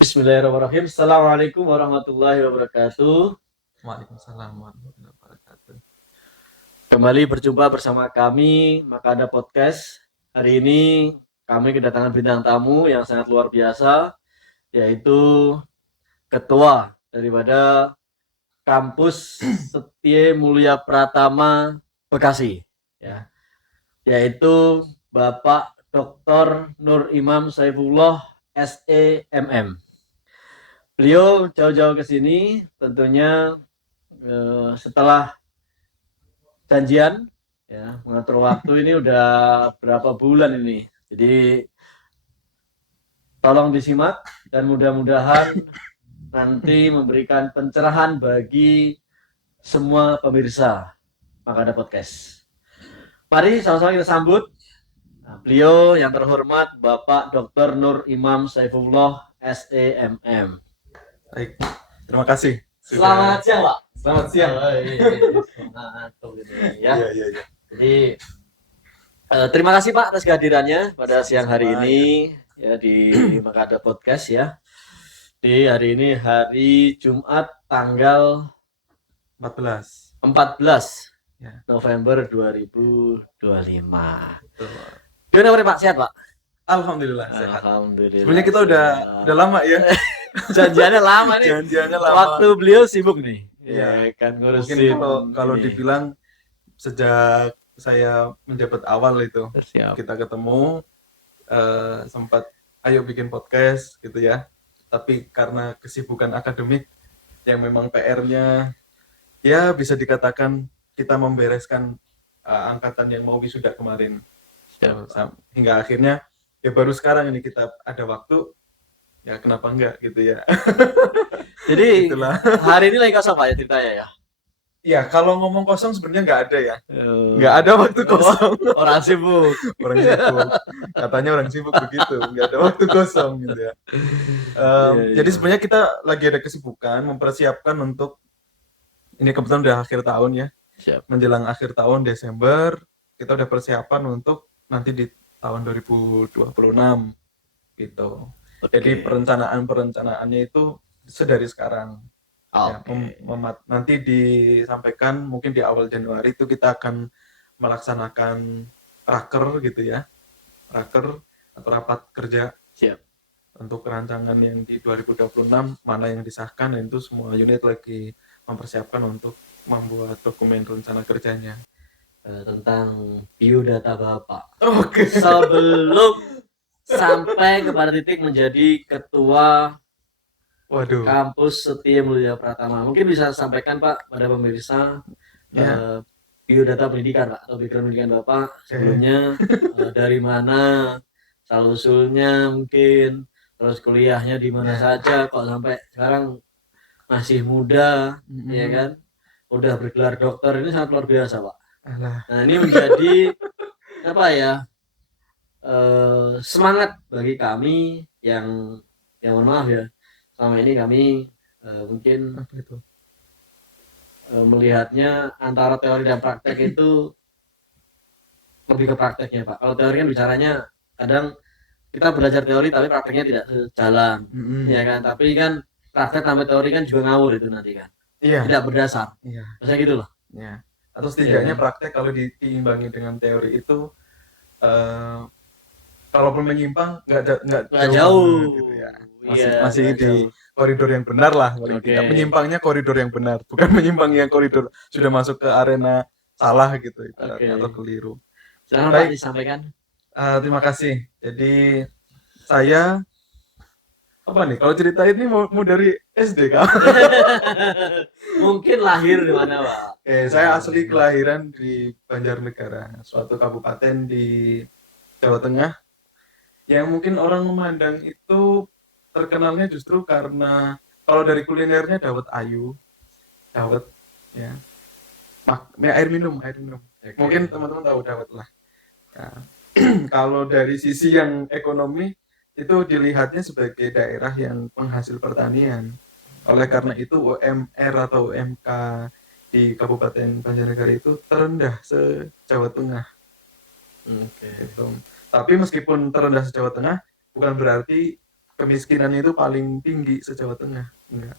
Bismillahirrahmanirrahim. Assalamualaikum warahmatullahi wabarakatuh. Waalaikumsalam warahmatullahi wabarakatuh. Kembali berjumpa bersama kami Makada Podcast. Hari ini kami kedatangan bintang tamu yang sangat luar biasa, yaitu ketua daripada Kampus Setie Mulia Pratama Bekasi, ya, yaitu Bapak Dr. Nur Imam Saifullah SEMM. Beliau jauh-jauh ke sini tentunya setelah janjian ya mengatur waktu ini udah berapa bulan ini. Jadi tolong disimak dan mudah-mudahan nanti memberikan pencerahan bagi semua pemirsa Makada Podcast. Mari sama-sama kita sambut beliau yang terhormat Bapak Dr. Nur Imam Saifullah SEMM. Baik, terima kasih. Selamat siang, Pak. Selamat siang. Oh, iya. Semangat gitu ya. Iya. Jadi terima kasih Pak atas kehadirannya pada siang hari ini ya di Makada Podcast ya. Di hari ini hari Jumat tanggal 14. 14 Ya. November 2025. Betul. Gimana Pak? Sehat Pak? Alhamdulillah sehat. Alhamdulillah. Sebenarnya kita udah lama ya. Janjiannya lama nih. Janjiannya lama. Waktu beliau sibuk nih. Iya. Kan Mungkin ngurusin kalau ini. dibilang sejak saya menjabat awal itu Siap. kita ketemu sempat ayo bikin podcast gitu ya. Tapi karena kesibukan akademik yang memang PR-nya ya bisa dikatakan kita membereskan angkatan yang mau wisuda kemarin. Hingga akhirnya ya baru sekarang ini kita ada waktu, ya kenapa enggak gitu ya. Jadi Itulah. hari ini lagi kosong Pak ya ceritanya ya? Ya kalau ngomong kosong sebenarnya nggak ada ya. Oh. Nggak ada waktu kosong. Orang sibuk. Orang sibuk. Katanya orang sibuk begitu, nggak ada waktu kosong gitu ya. Jadi sebenarnya kita lagi ada kesibukan mempersiapkan untuk ini kebetulan udah akhir tahun ya. Siap. Menjelang akhir tahun Desember kita udah persiapan untuk nanti di tahun 2026 gitu. Jadi perencanaannya itu sedari sekarang. Ya, nanti disampaikan mungkin di awal Januari itu kita akan melaksanakan raker gitu ya. Raker atau rapat kerja. Siap. Untuk rancangan yang di 2026 mana yang disahkan, dan itu semua unit lagi mempersiapkan untuk membuat dokumen rencana kerjanya. Tentang biodata Bapak. Oke. Sebelum sampai kepada titik menjadi ketua Kampus Setie Mulia Pratama, mungkin bisa sampaikan Pak pada pemirsa biodata pendidikan Pak, atau background pendidikan Bapak sebelumnya dari mana, asal usulnya mungkin, terus kuliahnya di mana saja, kok sampai sekarang masih muda, ya kan, udah bergelar dokter, ini sangat luar biasa Pak. Nah ini menjadi apa ya, semangat bagi kami yang mohon maaf ya, selama ini kami mungkin melihatnya antara teori dan praktek itu lebih ke prakteknya Pak. Kalau teori kan bicaranya kadang kita belajar teori tapi prakteknya tidak sejalan, ya kan. Tapi kan praktek tambah teori kan juga ngawur itu nanti kan. Iya. Tidak berdasar. Iya. Maksudnya gitu loh. Iya. Atau setidaknya praktek kalau diimbangi dengan teori itu kalaupun menyimpang nggak jauh gitu ya. Masih di koridor yang benar lah paling tidak. Menyimpangnya koridor yang benar, bukan menyimpang yang koridor sudah masuk ke arena salah gitu ibaratnya atau keliru. Silahkan Pak disampaikan. Terima kasih. Jadi saya apa nih? Kalau cerita ini mau dari SD kan? Mungkin lahir di mana Pak? Saya asli kelahiran di Banjarnegara, suatu kabupaten di Jawa Tengah. Yang mungkin orang memandang itu terkenalnya justru karena kalau dari kulinernya dawet ayu, dawet ya, air minum. Mungkin teman-teman tahu dawet lah. Ya. Kalau dari sisi yang ekonomi itu dilihatnya sebagai daerah yang penghasil pertanian. Oleh karena itu UMR atau UMK di Kabupaten Banjarnegara itu terendah se-Jawa Tengah. Gitu. Tapi meskipun terendah se-Jawa Tengah bukan berarti kemiskinannya itu paling tinggi se-Jawa Tengah. Enggak.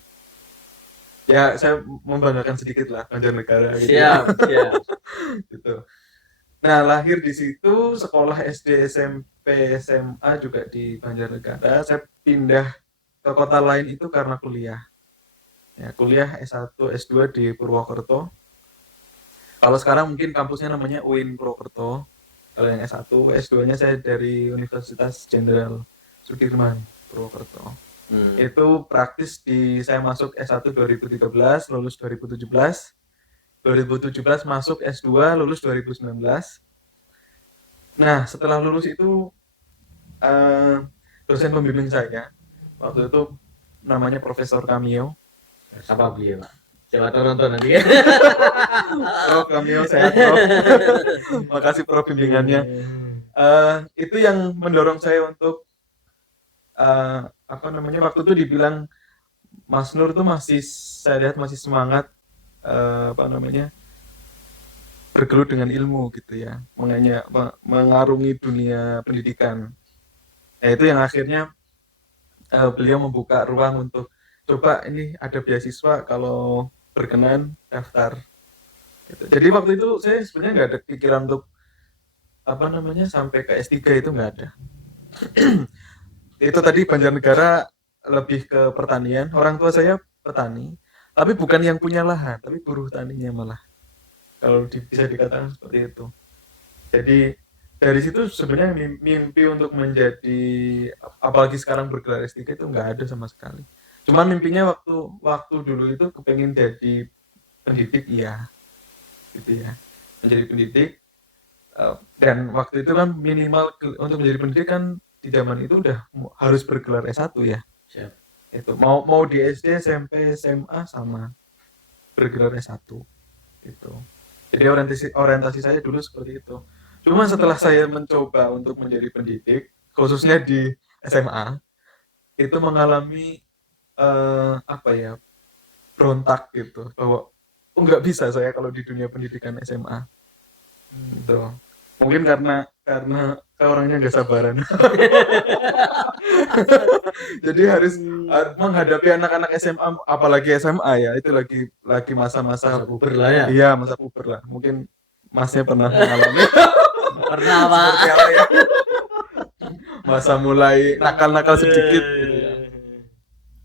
Ya, saya membanggakan sedikit lah Banjarnegara gitu ya. Siap, siap. Gitu. Nah, lahir di situ, sekolah SD, SMP, SMA juga di Banjarnegara. Saya pindah ke kota lain itu karena kuliah. Ya, kuliah S1, S2 di Purwokerto. Kalau sekarang mungkin kampusnya namanya UIN Purwokerto. Kalau yang S1, S2-nya saya dari Universitas Jenderal Sudirman, Purwokerto. Itu praktis saya masuk S1 2013, lulus 2017. 2017 masuk S2, lulus 2019. Nah, setelah lulus itu dosen pembimbing saya waktu itu namanya Profesor Camio. Apa beliau, Pak? Coba tonton nanti ya. Prof Camio, sehat Prof. Makasih Prof bimbingannya. Itu yang mendorong saya untuk waktu itu dibilang Mas Nur tuh saya lihat masih semangat bergelut dengan ilmu gitu ya, mengarungi dunia pendidikan. Nah, itu yang akhirnya beliau membuka ruang untuk coba ini ada beasiswa kalau berkenan daftar. Gitu. Jadi waktu itu saya sebenarnya nggak ada pikiran untuk sampai ke S3 itu nggak ada. Itu tadi Banjarnegara lebih ke pertanian. Orang tua saya petani, tapi bukan yang punya lahan, tapi buruh taninya malah. Kalau bisa dikatakan seperti itu. Jadi dari situ sebenarnya mimpi untuk menjadi, apalagi sekarang bergelar S3 itu nggak ada sama sekali. Cuman mimpinya waktu dulu itu kepengen jadi pendidik, iya, gitu ya, menjadi pendidik. Dan waktu itu kan minimal untuk menjadi pendidik kan di zaman itu udah harus bergelar S1 ya. Siap. Itu mau di SD, SMP, SMA sama bergelar S1 gitu. Jadi orientasi saya dulu seperti itu. Cuma setelah saya mencoba untuk menjadi pendidik, khususnya di SMA, itu mengalami berontak gitu, bahwa nggak bisa saya kalau di dunia pendidikan SMA. Gitu. Mungkin karena saya orangnya nggak sabaran. Jadi harus menghadapi anak-anak SMA, apalagi SMA ya, itu lagi masa-masa puber lah ya. Iya, masa puber lah. Mungkin Masnya pernah mengalami Pernah, Pak. seperti apa ya? Masa mulai nakal-nakal sedikit gitu ya.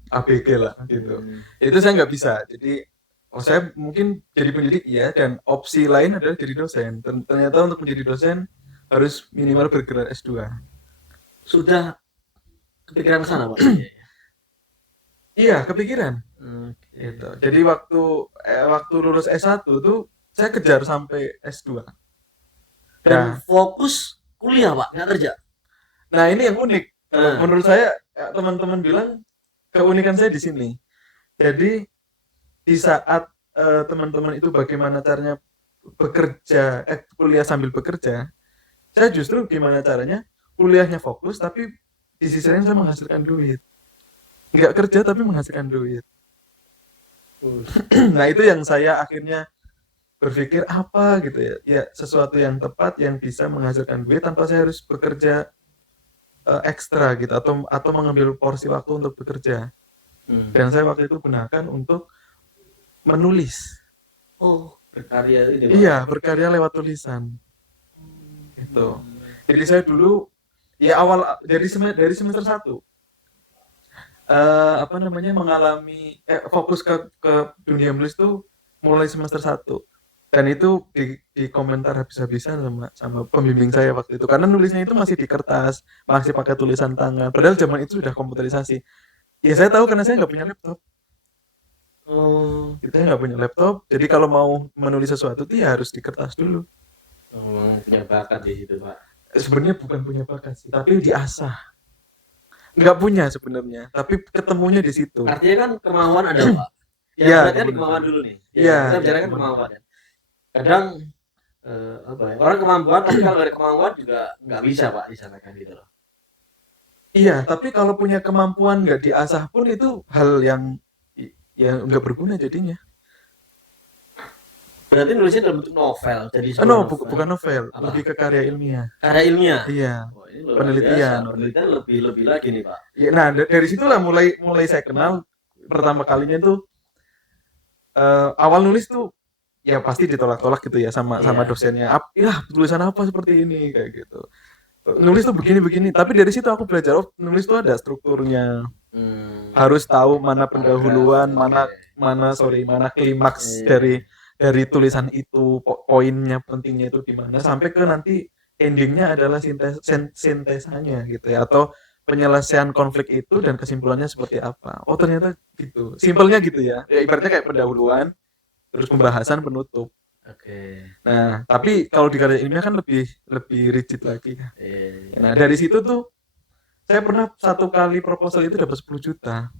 ABG lah gitu. Itu saya nggak bisa. Jadi saya mungkin jadi pendidik ya, dan opsi lain adalah jadi dosen. Ternyata untuk menjadi dosen harus minimal bergelar S2. Sudah kepikiran ke sana, Pak? Iya, kepikiran. Gitu. Jadi waktu lulus S1 tuh saya kejar sampai S2. Dan fokus kuliah, Pak, nggak kerja. Nah, ini yang unik. Menurut saya teman-teman bilang keunikan saya di sini. Jadi di saat teman-teman itu bagaimana caranya kuliah sambil bekerja, saya justru gimana caranya kuliahnya fokus tapi di sisi lain saya menghasilkan duit. Nggak kerja tapi menghasilkan duit. Nah, itu yang saya akhirnya berpikir apa gitu ya. Ya, sesuatu yang tepat yang bisa menghasilkan duit tanpa saya harus bekerja ekstra gitu, atau mengambil porsi waktu untuk bekerja. Dan saya waktu itu gunakan untuk menulis. Berkarya ini, Pak. Iya, berkarya lewat tulisan. Gitu. Jadi saya dulu ya dari semester 1 mengalami fokus ke dunia menulis tuh mulai semester 1. Dan itu di komentar habis-habisan sama pembimbing saya waktu itu, karena nulisnya itu masih di kertas, masih pakai tulisan tangan, padahal zaman itu sudah komputerisasi. Ya saya tahu karena saya nggak punya laptop. Kita nggak punya laptop, jadi kalau mau menulis sesuatu tuh ya harus di kertas dulu. Punya bakat di situ, Pak. Sebenarnya bukan punya bakat sih, tapi diasah. Nggak punya sebenarnya, tapi ketemunya di situ. Artinya kan kemauan ada, Pak. Ya, berarti kan kemauan dulu nih. Iya. Kita bicara kan kemauan. Kadang orang kemampuan, tapi kalau ada kemauan juga nggak bisa, Pak, disampaikan gitu loh. Iya, tapi kalau punya kemampuan nggak diasah pun itu hal yang nggak berguna jadinya. Berarti nulisnya dalam bentuk novel, jadi sebuah No, novel. bukan novel, Apa? lebih ke karya ilmiah. Karya ilmiah. Iya, Oh, ini luar penelitian. biasa. Penelitian lebih lagi nih, Pak. Ya, nah dari situlah mulai saya kenal pertama kalinya tuh awal nulis tuh ya pasti ditolak-tolak gitu ya sama Iya. dosennya. Ya tulisan apa seperti ini kayak gitu. Nulis tuh begini-begini. Tapi dari situ aku belajar nulis tuh ada strukturnya. Harus tahu mana pendahuluan, Oke. mana klimaks Iya. dari tulisan itu, poinnya pentingnya itu di mana sampai ke nanti endingnya adalah sintesanya gitu ya atau penyelesaian konflik itu dan kesimpulannya seperti apa. Oh ternyata gitu. Simpelnya gitu ya. Ya ibaratnya kayak pendahuluan, terus pembahasan, penutup. Oke. Nah, tapi kalau di karya ilmiah kan lebih lebih rigid lagi. Iya. Nah, dari situ tuh saya pernah satu kali proposal itu dapat 10 juta.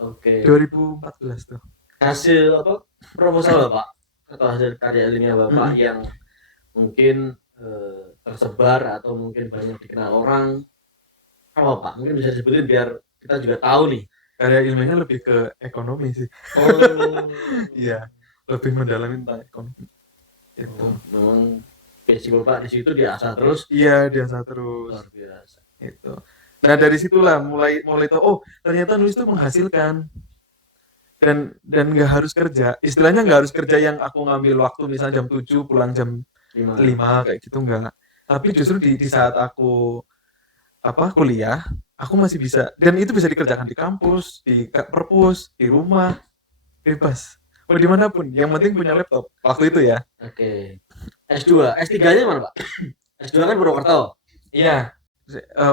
Oke. 2014 tuh. Hasil apa? Proposal Bapak atau hasil karya ilmiah Bapak Mm-mm. yang mungkin tersebar atau mungkin banyak dikenal orang apa Pak? Mungkin bisa disebutin biar kita juga tahu nih. Karya ilmiahnya lebih ke ekonomi sih. Oh. Iya, lebih mendalami tentang ekonomi. Itu. Oh, memang basic Bapak di situ diasah terus. Iya, biasa terus. Luar biasa. Itu. Nah, dari situlah mulai mulai tuh oh, ternyata nulis itu menghasilkan dan nggak harus kerja. Istilahnya nggak harus kerja yang aku ngambil waktu misalnya jam 7 pulang jam 5 kayak gitu enggak. Tapi justru di saat aku kuliah, aku masih bisa dan itu bisa dikerjakan di kampus, di perpus, di rumah, bebas. Mau dimanapun, yang penting punya laptop. Waktu itu ya. Oke. S2, S3-nya mana, Pak? S2 kan Purwokerto. Iya.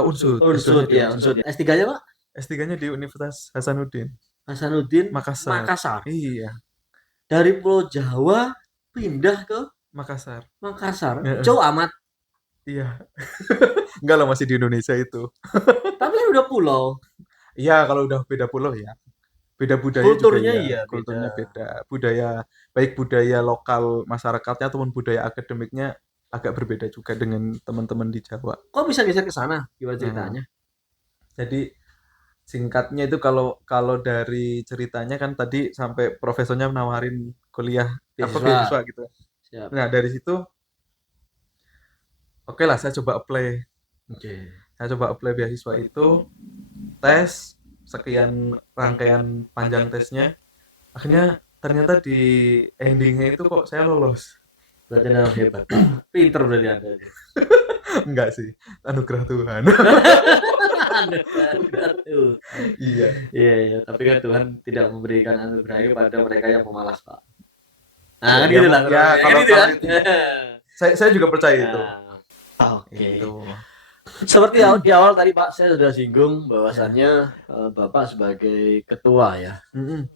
Unsud, Unsud S2-nya di ya, Unsud. Unsud. S3-nya, Pak? S3-nya di Universitas Hasanuddin, Hasanuddin Makassar. Makassar. Iya, Dari Pulau Jawa pindah ke Makassar. Makassar. Heeh. Jauh amat. Iya. Enggak lah masih di Indonesia itu. Tapi kan udah pulau. Iya, kalau udah beda pulau ya. Beda budaya juga Kulturnya ya. iya beda. Kulturnya beda. Budaya baik budaya lokal masyarakatnya ataupun budaya akademiknya agak berbeda juga dengan teman-teman di Jawa. Kok bisa geser ke sana? Gimana Nah, ceritanya? jadi singkatnya itu kalau kalau dari ceritanya kan tadi sampai profesornya nawarin kuliah apa Beasiswa. beasiswa gitu. Siap. Nah, dari situ oke lah saya coba apply. Oke. Saya coba apply beasiswa itu, tes sekian rangkaian panjang tesnya. Akhirnya ternyata di endingnya itu kok saya lolos. Berarti memang hebat, Pak. Pinter berarti Anda. Enggak sih, anugerah Tuhan. Anugerah Tuhan. Iya. Iya, iya. Tapi kan Tuhan tidak memberikan anugerah kepada mereka yang pemalas, Pak. Ya, Nah, kan ya, gitu lah. ya, Kan kalau gitu kan. itu ya. Saya juga percaya itu. Nah, oke. Itu. Seperti di awal tadi Pak, saya sudah singgung bahwasannya Bapak sebagai ketua ya Mm-mm.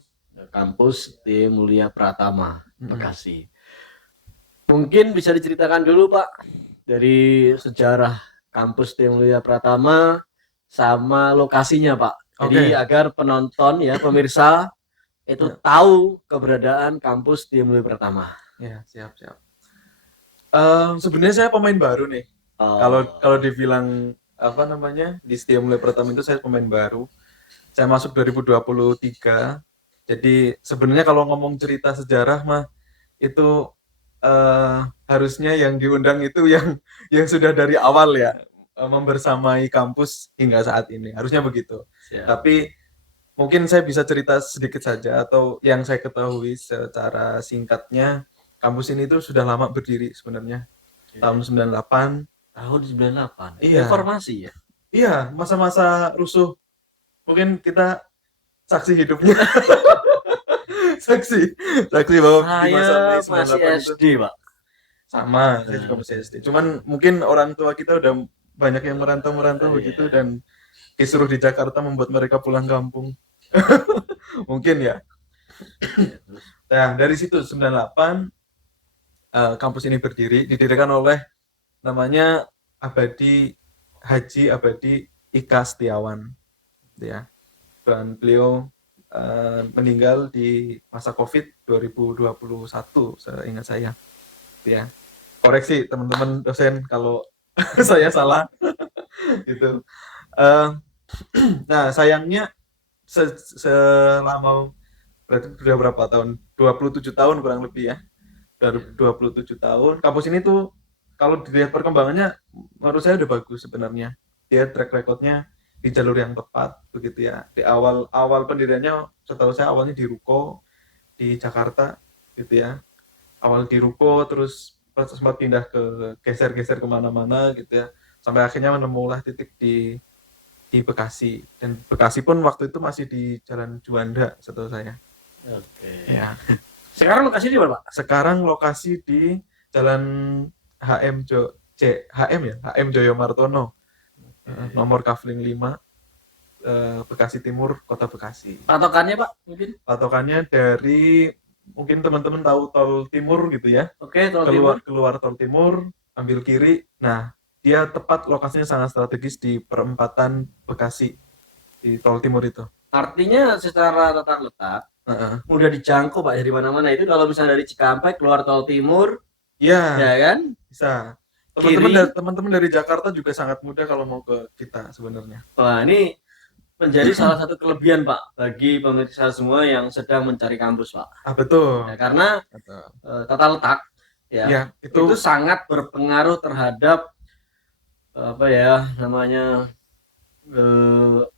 kampus di Mulia Pratama, Mm-mm. Bekasi. Mungkin bisa diceritakan dulu Pak dari sejarah kampus di Mulia Pratama sama lokasinya Pak. Jadi Oke. agar penonton ya pemirsa itu tahu keberadaan kampus di Mulia Pratama. Ya, siap. Sebenarnya saya pemain baru nih. Kalau dibilang apa namanya di Setia Mulia Pratama itu saya pemain baru. Saya masuk 2023. Jadi sebenarnya kalau ngomong cerita sejarah mah itu harusnya yang diundang itu yang sudah dari awal ya membersamai kampus hingga saat ini. Harusnya begitu. Siap. Tapi mungkin saya bisa cerita sedikit saja atau yang saya ketahui secara singkatnya kampus ini tuh sudah lama berdiri sebenarnya. Tahun 98. Tahun 98. Iya. Reformasi ya. Iya, masa-masa rusuh. Mungkin kita saksi hidupnya. saksi bahwa di masa Mei Saya masih 98 itu SD, Pak. sama, saya juga masih SD. Cuman mungkin orang tua kita udah banyak yang merantau begitu dan kisruh di Jakarta membuat mereka pulang kampung. Mungkin ya. Nah, dari situ 98 kampus ini berdiri, didirikan oleh namanya Haji Abadi Ika Setiawan, ya. Dan beliau meninggal di masa COVID 2021, seingat saya, ya. Koreksi teman-teman dosen kalau saya salah, gitu. Nah, sayangnya selama berarti sudah berapa tahun? 27 tahun kurang lebih ya. Dari 27 tahun. Kampus ini tuh kalau dilihat perkembangannya menurut saya udah bagus sebenarnya. Dia track recordnya di jalur yang tepat begitu ya. Di awal pendiriannya setahu saya awalnya di Ruko di Jakarta gitu ya. Awal di Ruko terus sempat pindah ke geser-geser kemana-mana gitu ya. Sampai akhirnya menemulah titik di Bekasi, dan Bekasi pun waktu itu masih di Jalan Juanda setahu saya. Oke. Ya. Sekarang lokasi di mana, Pak? Sekarang lokasi di Jalan HM ya, HM Joyo Martono. Nomor kafling 5, Bekasi Timur, Kota Bekasi. Patokannya, Pak, mungkin? Patokannya dari mungkin teman-teman tahu tol timur gitu ya. Oke, tol timur. Keluar tol timur, ambil kiri. Nah, dia tepat lokasinya sangat strategis di perempatan Bekasi di tol timur itu. Artinya secara tata letak mudah dijangkau, Pak, dari mana-mana. Itu kalau misalnya dari Cikampek keluar tol timur, ya kan? Bisa. Kiri. Teman-teman dari Jakarta juga sangat mudah kalau mau ke kita sebenarnya. Wah, ini menjadi salah satu kelebihan, Pak, bagi pemirsa semua yang sedang mencari kampus, Pak. Betul. Ya, karena tata letak Ya, itu sangat berpengaruh terhadap apa ya namanya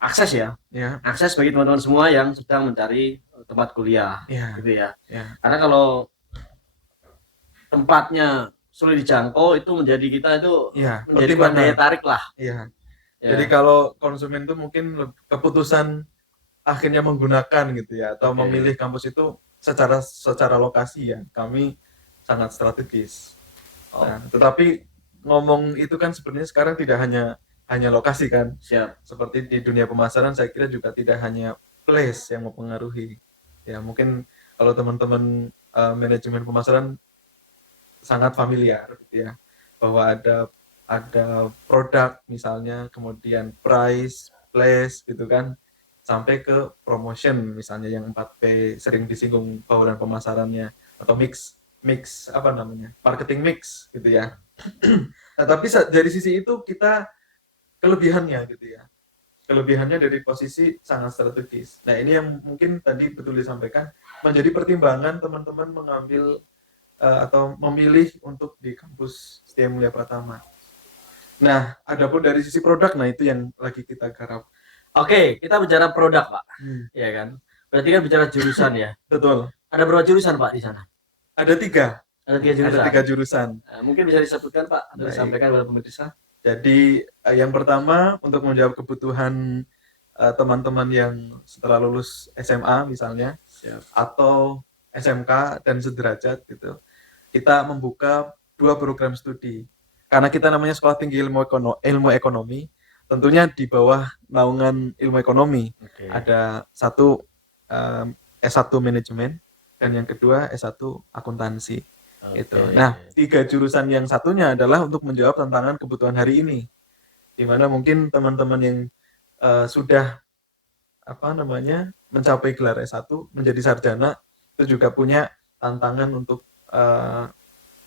akses ya. Akses bagi teman-teman semua yang sedang mencari tempat kuliah, gitu ya. Karena kalau tempatnya sulit dijangkau itu menjadi kita itu menjadi daya tarik lah. Jadi kalau konsumen itu mungkin keputusan akhirnya menggunakan gitu ya, atau memilih kampus itu secara lokasi ya, kami sangat strategis. Nah, tetapi ngomong itu kan sebenarnya sekarang tidak hanya lokasi kan. Siap. Seperti di dunia pemasaran saya kira juga tidak hanya place yang mempengaruhi. Ya mungkin kalau teman-teman manajemen pemasaran sangat familiar gitu ya, bahwa ada produk misalnya, kemudian price, place gitu kan, sampai ke promotion misalnya yang 4P sering disinggung bauran pemasarannya, atau mix apa namanya, marketing mix gitu ya. Nah, tapi dari sisi itu kita kelebihannya gitu ya. Kelebihannya dari posisi sangat strategis. Nah, ini yang mungkin tadi betul disampaikan menjadi pertimbangan teman-teman mengambil atau memilih untuk di kampus Setia Mulia Pratama. Nah, adapun dari sisi produk, nah itu yang lagi kita garap. Oke, kita bicara produk, Pak. Ya kan? Berarti kan bicara jurusan ya. Betul. Ada berapa jurusan, Pak, di sana? Ada 3. Ada 3 jurusan. Nah, mungkin bisa disebutkan, Pak, atau disampaikan kepada pemirsa. Jadi yang pertama untuk menjawab kebutuhan teman-teman yang setelah lulus SMA misalnya, atau SMK dan sederajat gitu, kita membuka 2 program studi. Karena kita namanya Sekolah Tinggi Ilmu Ekonomi, tentunya di bawah naungan ilmu ekonomi. Ada satu S1 manajemen dan yang kedua S1 akuntansi. Itu. Nah, 3 jurusan yang satunya adalah untuk menjawab tantangan kebutuhan hari ini, di mana mungkin teman-teman yang sudah mencapai gelar S1 menjadi sarjana itu juga punya tantangan untuk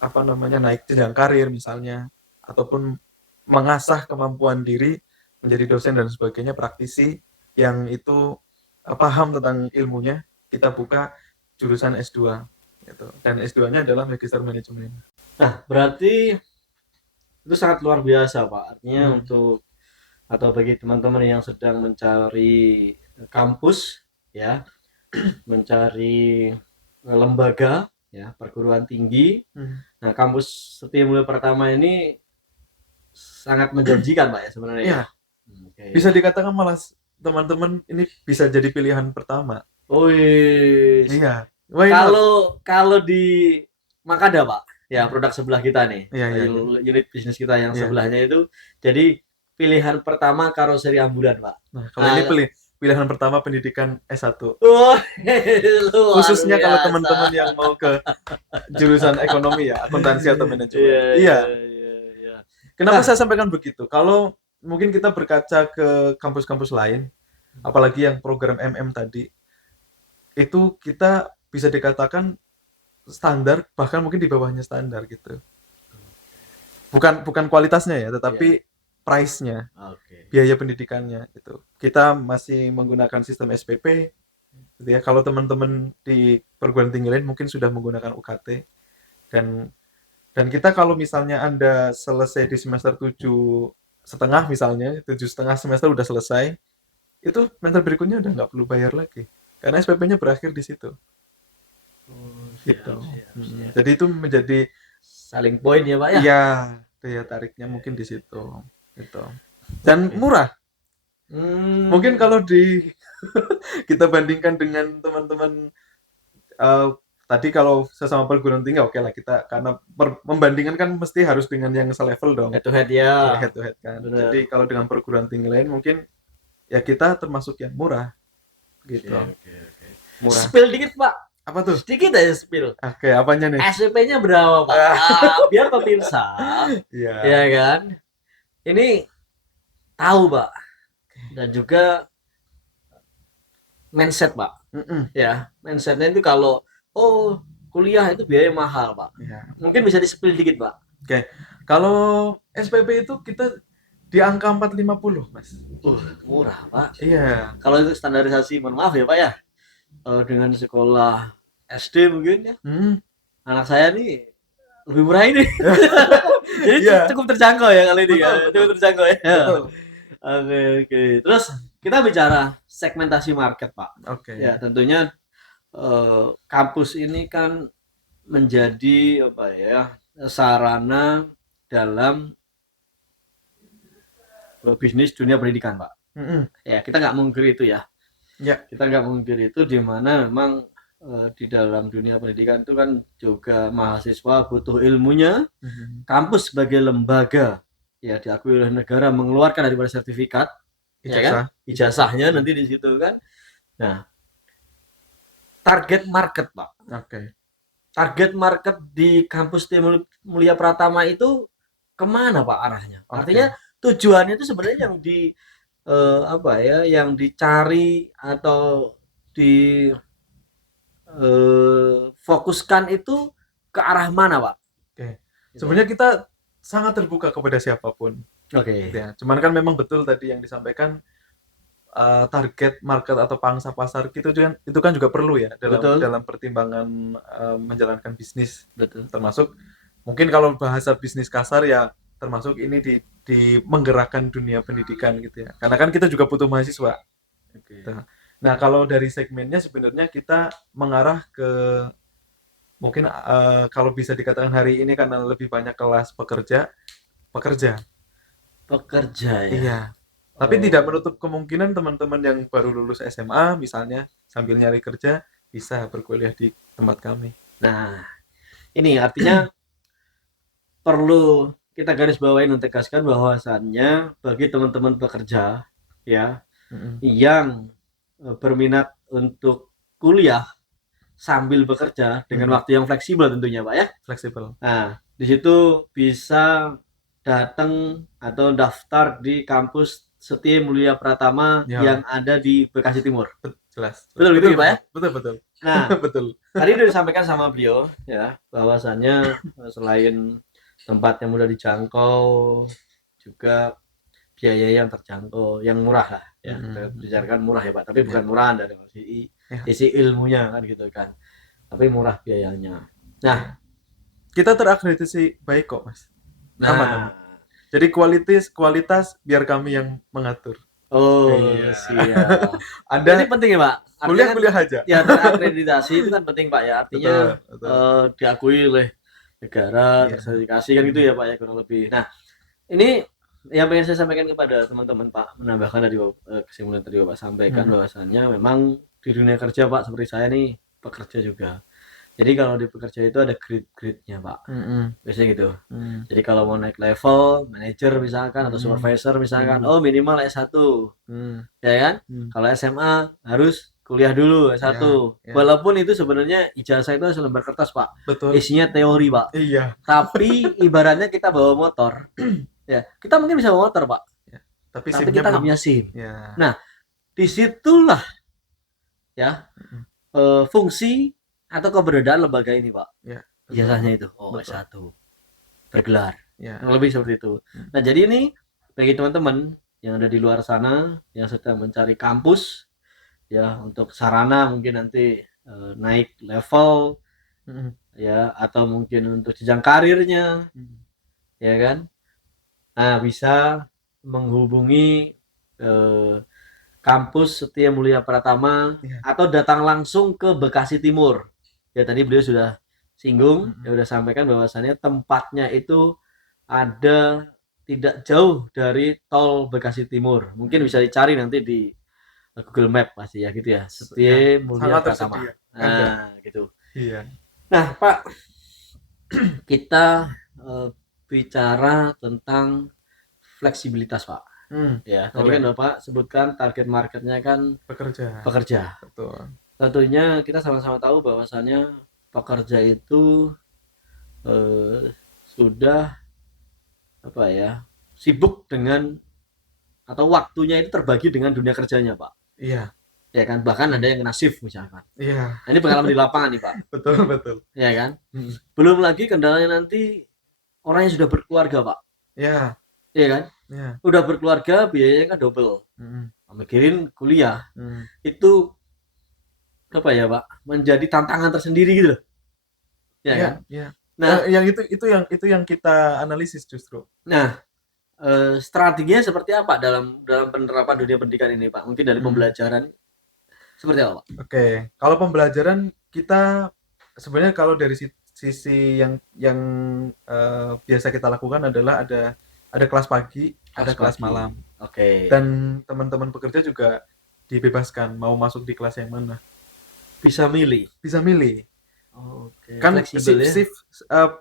naik jenjang karir misalnya, ataupun mengasah kemampuan diri menjadi dosen dan sebagainya, praktisi yang itu paham tentang ilmunya. Kita buka jurusan S2 gitu. Dan S2-nya adalah Magister Manajemen. Nah, berarti itu sangat luar biasa, Pak. Artinya untuk atau bagi teman-teman yang sedang mencari kampus ya, mencari lembaga ya, perguruan tinggi. Nah, kampus Setia Mulia Pratama ini sangat menjanjikan, Pak, ya sebenarnya. Iya. Bisa dikatakan malah teman-teman ini bisa jadi pilihan pertama. Iya. Kalau di Makada, Pak, ya produk sebelah kita nih, unit bisnis kita yang sebelahnya itu jadi pilihan pertama karoseri ambulan, Pak. Nah, kalau ini pilihan pertama pendidikan S1. Khususnya Khususnya kalau teman-teman yang mau ke jurusan ekonomi ya, akuntansi atau manajemen. Iya. Kenapa saya sampaikan begitu? Kalau mungkin kita berkaca ke kampus-kampus lain, apalagi yang program MM tadi, itu kita bisa dikatakan standar, bahkan mungkin di bawahnya standar gitu. Bukan kualitasnya ya, tetapi price-nya, biaya pendidikannya gitu. Kita masih menggunakan sistem SPP gitu ya. Kalau teman-teman di perguruan tinggi lain mungkin sudah menggunakan UKT. Dan kita kalau misalnya Anda selesai di semester 7,5 misalnya, 7,5 semester udah selesai, itu semester berikutnya udah nggak perlu bayar lagi. Karena SPP-nya berakhir di situ. Oh, Gitu. siap. Jadi itu menjadi Saling poin ya, Pak ya. iya daya tariknya mungkin di situ. Gitu. Dan murah. Mungkin kalau kita bandingkan dengan teman-teman eh, tadi kalau sesama perguruan tinggi oke lah kita karena membandingkan kan mesti harus dengan yang selevel dong. Head to head ya. Ya head to head kan. Bener. Jadi kalau dengan perguruan tinggi lain mungkin ya kita termasuk yang murah gitu. Oke. Murah. Spill dikit, Pak. Apa tuh? Sedikit aja spill. Oke, apanya nih? SPP-nya berapa, Pak? Biar pemirsa, Iya. ya kan? Ini tahu, Pak. Dan juga mindset, Pak. Ya, mindsetnya itu kalau kuliah itu biaya mahal, Pak. Ya. Mungkin bisa di-spill dikit, Pak. Oke. Kalau SPP itu kita di angka 450, Mas. Murah, Pak. Iya. Kalau itu standarisasi, mohon maaf ya, Pak ya. Dengan sekolah SD mungkin ya. Anak saya nih lebih murah ini. Jadi cukup terjangkau ya kali ini ya. Cukup terjangkau ya. Betul. Oke. Terus kita bicara segmentasi market, Pak. Oke. Ya, tentunya kampus ini kan menjadi sarana dalam bisnis dunia pendidikan, Pak. Ya, kita nggak mungkiri itu ya. Ya. Kita nggak mungkiri itu di mana memang di dalam dunia pendidikan itu kan juga mahasiswa butuh ilmunya. Kampus sebagai lembaga ya diakui oleh negara mengeluarkan daripada sertifikat, ya kan? Ijazahnya nanti di situ kan. Nah, target market, Pak. Oke. Target market di kampus Mulia Pratama itu kemana, Pak, arahnya? Artinya tujuannya itu sebenarnya yang yang dicari atau fokuskan itu ke arah mana, Pak? Oke. Sebenarnya kita sangat terbuka kepada siapapun. Oke. Ya, cuman kan memang betul tadi yang disampaikan target market atau pangsa pasar itu kan juga perlu ya dalam pertimbangan menjalankan bisnis. Betul. Termasuk mungkin kalau bahasa bisnis kasar ya termasuk ini di menggerakkan dunia pendidikan gitu ya. Karena kan kita juga butuh mahasiswa. Oke. Nah, kalau dari segmennya sebenarnya kita mengarah ke mungkin kalau bisa dikatakan hari ini karena lebih banyak kelas pekerja ya. Iya. Tapi tidak menutup kemungkinan teman-teman yang baru lulus SMA misalnya sambil nyari kerja bisa berkuliah di tempat kami. Nah, ini artinya perlu kita garis bawahi dan tegaskan bahwasannya bagi teman-teman pekerja ya yang berminat untuk kuliah sambil bekerja dengan waktu yang fleksibel tentunya, Pak ya. Fleksibel. Nah, di situ bisa datang atau daftar di kampus Setia Mulia Pratama yang ada di Bekasi Timur. Jelas. Betul gitu, Pak ya? Betul. Nah, betul. Tadi sudah disampaikan sama beliau ya bahwasannya selain tempat yang mudah dijangkau juga biaya yang terjangkau, yang murah lah ya. Bicarakan murah ya, Pak, tapi bukan murah dari sisi ilmunya kan gitu kan. Tapi murah biayanya. Nah, kita terakreditasi baik kok, Mas. Aman. Jadi kualitas biar kami yang mengatur. Siap. Ini penting ya, Pak. Kuliah aja. Ya, terakreditasi itu kan penting, Pak ya. Artinya betul. Diakui oleh negara, tersertifikasi kan gitu ya, Pak ya, kurang lebih. Nah, ini yang pengen saya sampaikan kepada teman-teman, Pak, menambahkan dari kesimpulan tadi Bapak sampaikan bahwasannya memang di dunia kerja, Pak, seperti saya nih pekerja juga. Jadi kalau di pekerja itu ada grade-nya, Pak. Biasanya gitu. Jadi kalau mau naik level, manajer misalkan atau supervisor misalkan, minimal S1. Ya kan? Kalau SMA harus kuliah dulu S1. Walaupun itu sebenarnya ijazah itu selembar kertas, Pak. Betul. Isinya teori, Pak. Iya. Tapi ibaratnya kita bawa motor. Ya, kita mungkin bisa bawa motor, Pak. Tapi kita nggak punya SIM. Nah, disitulah ya fungsi atau keberadaan lembaga ini, Pak. Ijazahnya itu S1 bergelar lebih seperti itu. Nah, jadi ini bagi teman-teman yang ada di luar sana yang sedang mencari kampus ya untuk sarana mungkin nanti naik level ya, atau mungkin untuk jenjang karirnya, ya kan. Nah, bisa menghubungi eh, kampus Setia Mulia Pratama Iya. atau datang langsung ke Bekasi Timur. Ya tadi beliau sudah singgung, ya udah sampaikan bahwasannya tempatnya itu ada tidak jauh dari tol Bekasi Timur. Mungkin bisa dicari nanti di Google Map pasti ya gitu ya. Ya, Setia Mulia sangat Pratama. tersedia. Ada. Nah, gitu. Iya. Nah, Pak, kita bicara tentang fleksibilitas, Pak. Ya, tadi kan Boleh. Bapak sebutkan target marketnya kan Pekerja. pekerja. Betul. Tentunya kita sama-sama tahu bahwasannya pekerja itu sudah apa ya, sibuk dengan atau waktunya itu terbagi dengan dunia kerjanya, Pak. Iya. Ya kan, bahkan ada yang kena shift misalkan. Iya. Nah, ini pengalaman di lapangan nih, Pak. Betul, betul. Ya kan? Belum lagi kendalanya nanti orang yang sudah berkeluarga, Pak. Iya. Ya kan? Iya. Udah berkeluarga biayanya kan double. Mikirin kuliah. Itu apa ya, Pak? Menjadi tantangan tersendiri gitu loh. Ya Iya, kan? iya. Nah, Yang itu yang kita analisis justru. nah, strateginya seperti apa dalam dalam penerapan dunia pendidikan ini, Pak? Mungkin dari pembelajaran seperti apa, Pak? Oke, kalau pembelajaran kita sebenarnya kalau dari sisi yang biasa kita lakukan adalah ada kelas pagi, ada Kelas kelas pagi. malam, Oke. dan teman-teman pekerja juga dibebaskan mau masuk di kelas yang mana, Bisa milih. bisa milih. Oke, Kan fleksibel shift ya. shift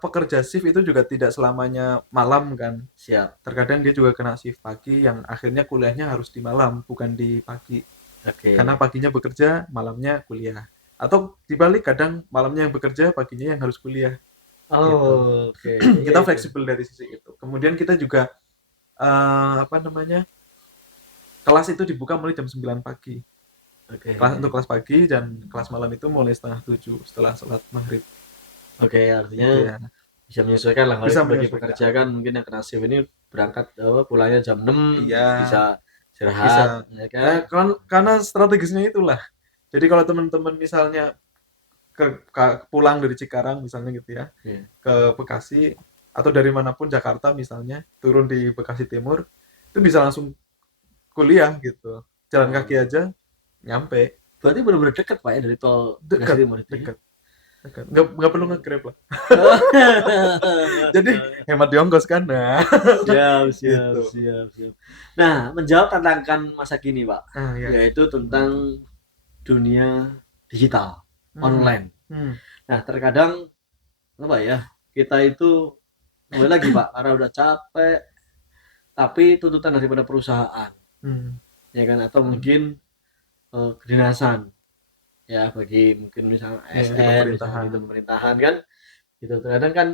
pekerja shift itu juga tidak selamanya malam kan. Siap. Terkadang dia juga kena shift pagi yang akhirnya kuliahnya harus di malam bukan di pagi. Karena Oke. paginya bekerja, malamnya kuliah. Atau dibalik kadang malamnya yang bekerja, paginya yang harus kuliah gitu. Oh, oke. Iya Kita itu. fleksibel dari sisi itu. Kemudian kita juga apa namanya? Kelas itu dibuka mulai jam 9 pagi. Oke. Untuk kelas pagi dan kelas malam itu mulai setengah 7 setelah sholat maghrib. Oke, artinya Gitu ya. bisa menyesuaikan lah kalau Bisa bagi menyesuaikan. pekerja kan mungkin yang kena shift ini berangkat apa pulangnya jam 6 Iya, bisa istirahat bisa. ya kan. Karena strategisnya itulah. Jadi kalau teman-teman misalnya pulang dari Cikarang misalnya gitu ya, Iya. ke Bekasi atau dari manapun Jakarta misalnya, turun di Bekasi Timur, itu bisa langsung kuliah gitu. Jalan kaki Oh. aja nyampe. Berarti benar-benar dekat Pak ya dari tol Bekasi Dekat, Timur itu ya. dekat, dekat. Nggak perlu nge-grab lah. Oh. Jadi hemat di ongkos kan. Nah, Siap, siap, gitu. siap, siap. Nah, menjawab tantangan masa kini, Pak, Ah ya. yaitu tentang dunia digital, Hmm. online. Hmm. Nah, terkadang apa ya, kita itu kembali lagi, Pak, karena udah capek, tapi tuntutan daripada perusahaan, Hmm. ya kan, atau Hmm. mungkin kedinasan, ya bagi mungkin misalnya Ya, di ASN, misalnya pemerintahan. gitu pemerintahan kan, gitu. Terkadang kan,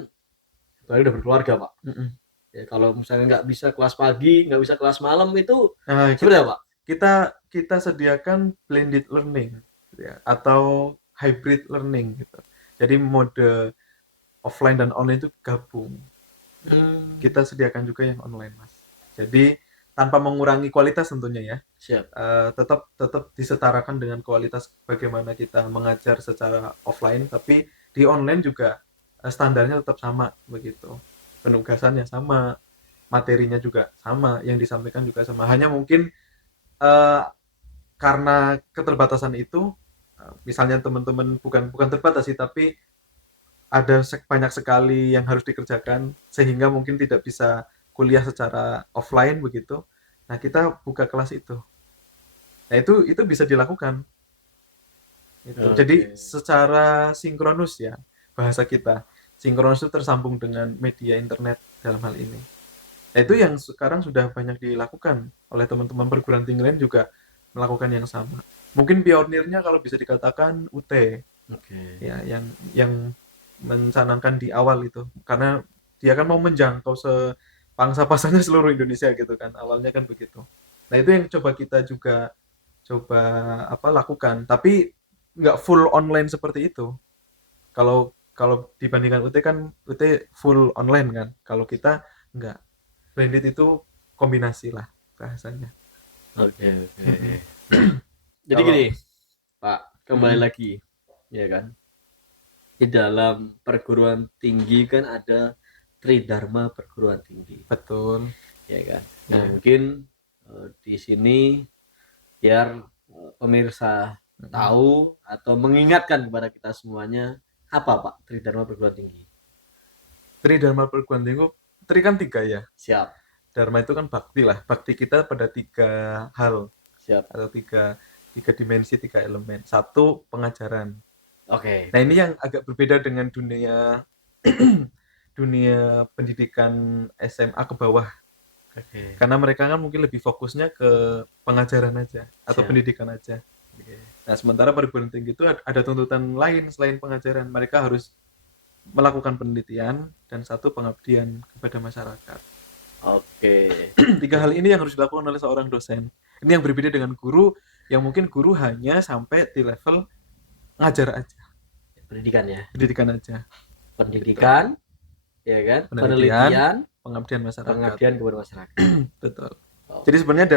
apalagi udah berkeluarga, Pak. Mm-mm. Ya, kalau misalnya nggak bisa kelas pagi, nggak bisa kelas malam itu Nah, seperti apa, Pak? kita kita sediakan blended learning gitu ya, atau hybrid learning gitu. Jadi mode offline dan online itu gabung. Hmm, Kita sediakan juga yang online, Mas. Jadi tanpa mengurangi kualitas tentunya ya. siap. Tetap tetap disetarakan dengan kualitas bagaimana kita mengajar secara offline, tapi di online juga standarnya tetap sama begitu. Penugasannya sama, materinya juga sama, yang disampaikan juga sama. Hanya mungkin eh, karena keterbatasan itu, misalnya teman-teman bukan bukan terbatas sih, tapi ada banyak sekali yang harus dikerjakan sehingga mungkin tidak bisa kuliah secara offline begitu. Nah, kita buka kelas itu. Nah, itu bisa dilakukan itu. Jadi Oke. secara sinkronus ya bahasa kita. Sinkronus itu tersambung dengan media internet dalam hal ini. Nah, itu yang sekarang sudah banyak dilakukan oleh teman-teman perguruan tinggi lain juga melakukan yang sama. Mungkin pionirnya kalau bisa dikatakan UT Oke. ya yang mencanangkan di awal itu karena dia kan mau menjangkau sepangsa pasarnya seluruh Indonesia gitu kan awalnya kan begitu. Nah itu yang coba kita juga coba apa lakukan tapi nggak full online seperti itu. Kalau kalau dibandingkan UT kan UT full online kan. Kalau kita nggak blended itu kombinasi lah bahasanya. Oke, oke. Mm-mm. Jadi Kalau gini, Pak, kembali mm-mm. lagi, ya kan? di dalam perguruan tinggi kan ada Tridharma perguruan tinggi, Betul. ya kan. Nah, Ya. mungkin di sini biar pemirsa Mm-mm. tahu atau mengingatkan kepada kita semuanya apa Pak Tridharma perguruan tinggi. Tri Dharma perguruan tinggi, Tri kan tiga ya. Siap, Dharma itu kan bakti lah. Bakti kita pada tiga hal siap. atau tiga tiga dimensi, tiga elemen. Satu, pengajaran. Oke, Nah, ini yang agak berbeda dengan dunia dunia pendidikan SMA ke bawah. oke, Karena mereka kan mungkin lebih fokusnya ke pengajaran aja atau siap. pendidikan aja. Oke. Nah, sementara perguruan tinggi itu ada tuntutan lain selain pengajaran. Mereka harus melakukan penelitian dan satu pengabdian kepada masyarakat. Oke. Tiga hal ini yang harus dilakukan oleh seorang dosen. Ini yang berbeda dengan guru yang mungkin guru hanya sampai di level ngajar aja, Pendidikan ya. pendidikan aja, gitu. Pendidikan, ya kan? Penelitian, Penelitian, pengabdian masyarakat, pengabdian kepada masyarakat. betul. Jadi Oke. sebenarnya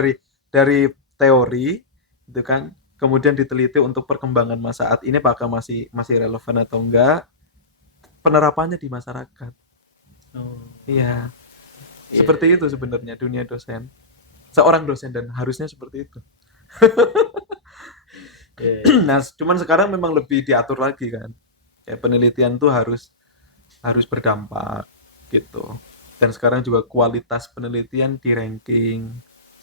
dari teori itu kan, kemudian diteliti untuk perkembangan saat ini apakah masih masih relevan atau enggak, penerapannya di masyarakat. Oh, Iya, iya, seperti iya, itu iya. sebenarnya dunia dosen. Seorang dosen dan harusnya seperti itu. Iya, iya. Nah, cuman sekarang memang lebih diatur lagi kan. Kayak penelitian tuh harus harus berdampak gitu. Dan sekarang juga kualitas penelitian di ranking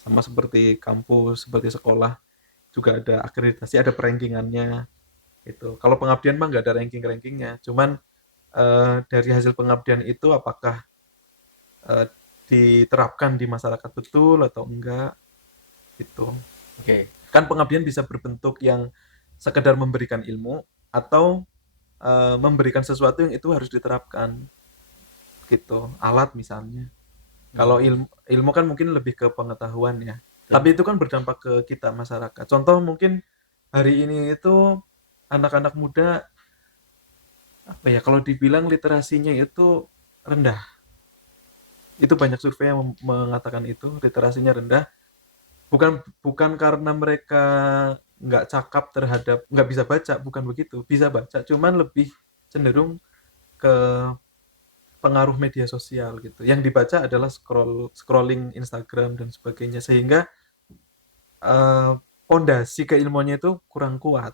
sama seperti kampus, seperti sekolah juga ada akreditasi, ada perankingannya itu. Kalau pengabdian mah nggak ada ranking-rankingnya, cuman dari hasil pengabdian itu apakah eh, diterapkan di masyarakat betul atau enggak gitu. Oke. Kan pengabdian bisa berbentuk yang sekedar memberikan ilmu atau memberikan sesuatu yang itu harus diterapkan gitu, alat misalnya. Kalau Hmm, ilmu kan mungkin lebih ke pengetahuan ya, betul. tapi itu kan berdampak ke kita masyarakat. Contoh mungkin hari ini itu anak-anak muda apa ya, kalau dibilang literasinya itu rendah, itu banyak survei yang mengatakan itu literasinya rendah, bukan bukan karena mereka nggak cakap terhadap nggak bisa baca, bukan begitu, bisa baca, cuman lebih cenderung ke pengaruh media sosial gitu. Yang dibaca adalah scrolling Instagram dan sebagainya, sehingga pondasi keilmuannya itu kurang kuat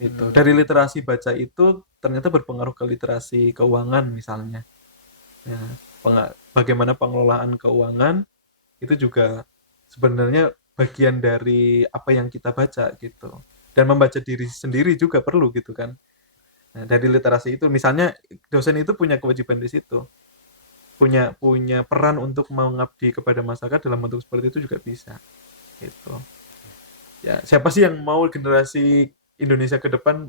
gitu. Dari Hmm, literasi baca itu ternyata berpengaruh ke literasi keuangan misalnya. Ya, bagaimana pengelolaan keuangan itu juga sebenarnya bagian dari apa yang kita baca gitu. Dan membaca diri sendiri juga perlu gitu kan. Nah, dari literasi itu misalnya dosen itu punya kewajiban di situ. Punya punya peran untuk mengabdi kepada masyarakat dalam bentuk seperti itu juga bisa gitu. Ya, siapa sih yang mau generasi Indonesia ke depan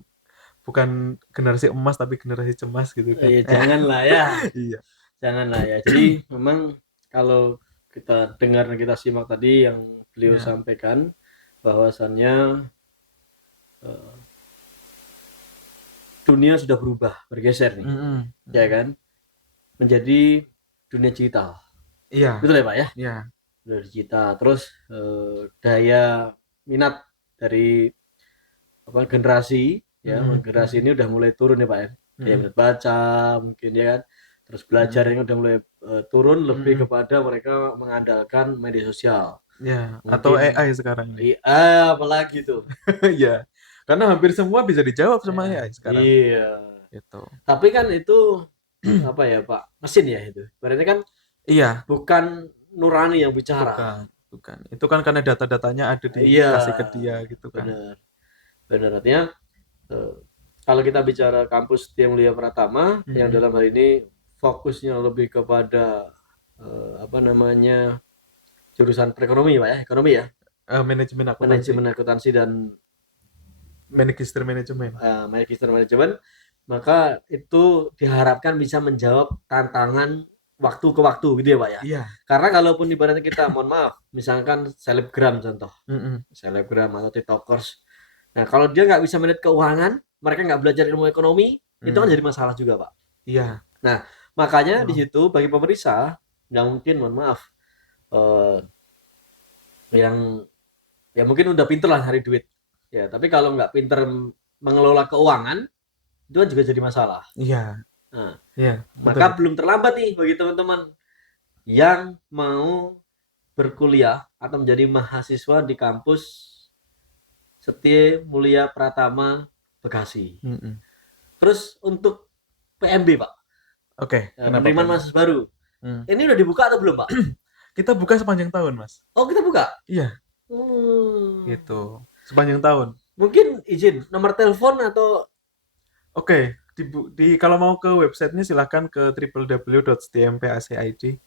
bukan generasi emas tapi generasi cemas gitu kan. janganlah ya, Iya. janganlah ya. Jadi memang kalau kita dengar dan kita simak tadi yang beliau Ya. sampaikan bahwasannya eh, dunia sudah berubah, bergeser nih, Mm-mm. ya Mm-mm. kan, menjadi dunia digital. Iya. Betul ya Pak ya? Iya. Dunia digital. Terus daya minat dari apa generasi ya, Mm-mm. generasi Mm-mm. ini udah mulai turun ya Pak ya. Daya Mm-mm. minat baca mungkin ya kan. Terus belajar Mm-mm. yang udah mulai turun lebih Mm-mm. kepada mereka mengandalkan media sosial. Ya, atau Mungkin AI sekarang nih. apalagi tuh. Iya. Karena hampir semua bisa dijawab sama Eh, AI sekarang. iya. Gitu. Tapi kan itu apa ya Pak? Mesin ya itu. Berarti kan Iya, bukan nurani yang bicara. bukan, bukan. Itu kan karena data-datanya ada Iya, dikasih ke dia gitu kan. benar. Benar artinya eh, kalau kita bicara kampus Setia Mulia Pratama yang Mm-mm. dalam hal ini fokusnya lebih kepada apa namanya jurusan perekonomi Pak ya, ekonomi ya, Manajemen akuntansi, manajemen akuntansi dan magister manajemen. magister manajemen, maka itu diharapkan bisa menjawab tantangan waktu ke waktu gitu ya Pak ya. Iya. Karena kalaupun ibaratnya kita mohon maaf, misalkan selebgram contoh, Mm-mm. selebgram atau tiktokers. Nah, kalau dia nggak bisa manage keuangan, mereka nggak belajar ilmu ekonomi, itu kan Mm. jadi masalah juga, Pak. Iya. Nah, makanya di Oh. situ bagi pemerintah yang mungkin, mohon maaf, eh, yang ya mungkin udah pinter lah cari duit, ya. Tapi kalau nggak pinter mengelola keuangan, itu kan juga jadi masalah. Iya. Nah, Iya. maka belum terlambat nih bagi teman-teman yang mau berkuliah atau menjadi mahasiswa di kampus Setia Mulia Pratama Bekasi. Terus untuk PMB Pak, Oke. Kenapa penerimaan PMB? mahasiswa baru, ini udah dibuka atau belum Pak? Kita buka sepanjang tahun, Mas. Oh kita buka? Iya. Gitu. Sepanjang tahun. Mungkin izin nomor telepon atau Oke. Kalau mau ke websitenya silahkan ke www.stmpacid.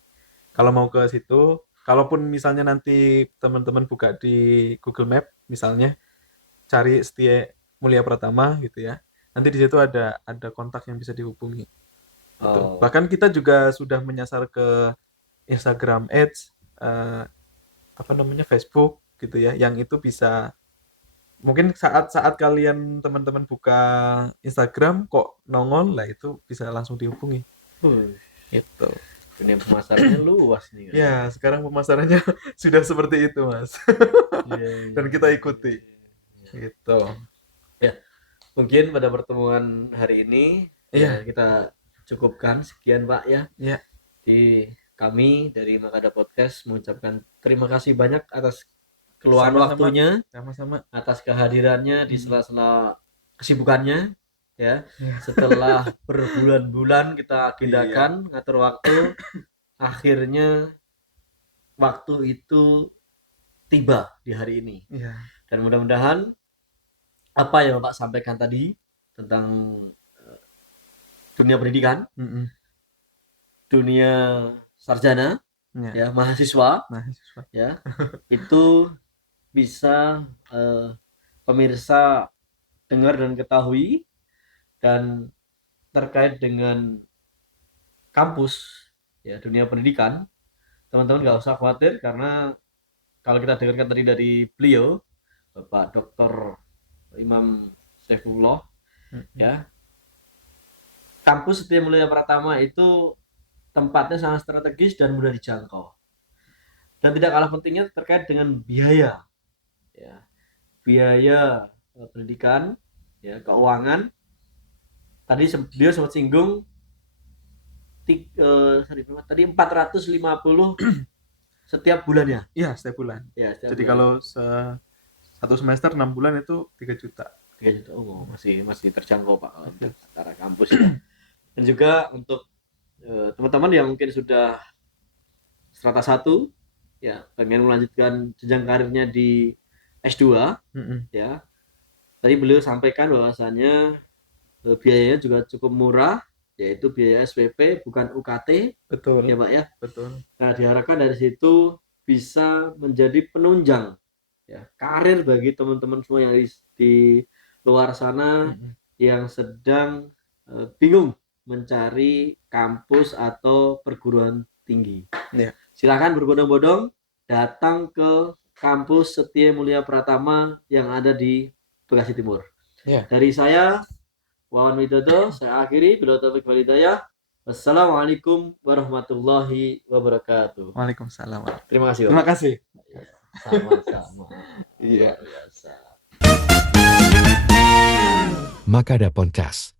Kalau mau ke situ, kalaupun misalnya nanti teman-teman buka di Google Map, misalnya cari Setia Mulia Pratama gitu ya. Nanti di situ ada kontak yang bisa dihubungi. Gitu. Bahkan kita juga sudah menyasar ke Instagram Ads, Facebook gitu ya, yang itu bisa mungkin saat kalian teman-teman buka Instagram kok nongol lah itu bisa langsung dihubungi. Gitu. dunia pemasarannya luas nih kan? Ya, sekarang pemasarannya sudah seperti itu, Mas. Dan kita ikuti. Gitu. Ya, mungkin pada pertemuan hari ini kita cukupkan sekian Pak ya. Iya. Di kami dari Makada Podcast mengucapkan terima kasih banyak atas keluhan waktunya, Sama-sama. atas kehadirannya di sela-sela kesibukannya ya. Setelah berbulan-bulan kita agendakan ngatur waktu, akhirnya waktu itu tiba di hari ini. Dan mudah-mudahan apa yang Bapak sampaikan tadi tentang dunia pendidikan, dunia sarjana, ya mahasiswa, ya itu bisa pemirsa dengar dan ketahui. Dan terkait dengan kampus, ya dunia pendidikan, teman-teman nggak usah khawatir karena kalau kita dengarkan tadi dari beliau, Bapak Dr. Imam Saifullah, ya kampus Setia Mulia Pratama itu tempatnya sangat strategis dan mudah dijangkau. Dan tidak kalah pentingnya terkait dengan biaya, ya biaya pendidikan, ya keuangan. Tadi beliau sempat singgung tadi 450 setiap bulannya. Iya, setiap bulan. Ya, jadi bulan. Kalau satu semester 6 bulan itu 3 juta. 3 juta. Oh, masih terjangkau Pak untuk secara kampus ya. Dan juga untuk teman-teman yang mungkin sudah strata 1 ya pengen melanjutkan jenjang karirnya di S2 ya. Tadi beliau sampaikan bahwasannya biayanya juga cukup murah, yaitu biaya SPP bukan UKT. Betul. Ya Pak ya. Betul. Nah diharapkan dari situ bisa menjadi penunjang ya karir bagi teman-teman semua yang di luar sana yang sedang bingung mencari kampus atau perguruan tinggi. Silakan berbondong-bondong datang ke kampus Setia Mulia Pratama yang ada di Bekasi Timur. Dari saya Wawan Widodo, saya akhiri. Bila taufik wal hidayah. Wassalamualaikum warahmatullahi wabarakatuh. Waalaikumsalam. Terima kasih. Terima kasih. Sama-sama. Iya. Biasa. Makada Podcast.